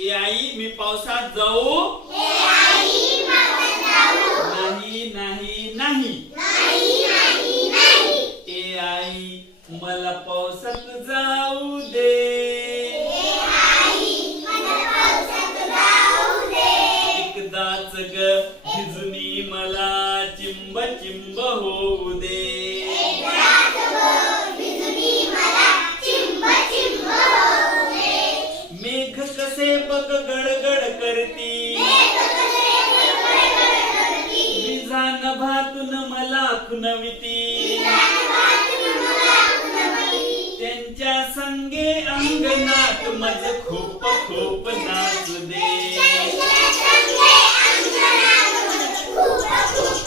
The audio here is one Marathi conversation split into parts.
ए आई मी पावसात जाऊ? नाही नाही नाही. ए आई मला पावसात जाऊ दे. एकदाच ग भिजुनी मला चिंब चिंब होऊ दे. खुनविती त्यांच्या संगे अंगणात मज खूप खूप नाचू दे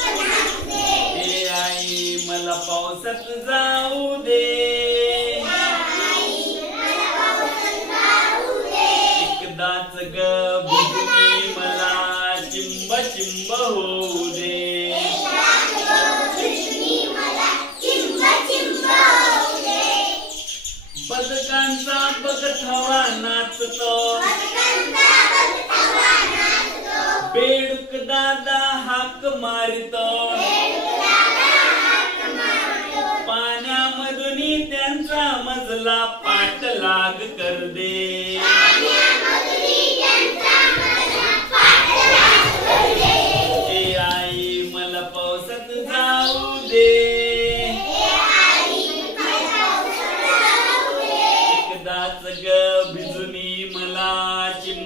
ए आई मला पावसात जाऊ दे। एकदाच ग भिजली मला चिंब चिंब होऊ बघत हवा नाचतो. बेडूक दादा हाक मारितो. पाण्यामधून त्यांचा मजला पाठलाग कर दे.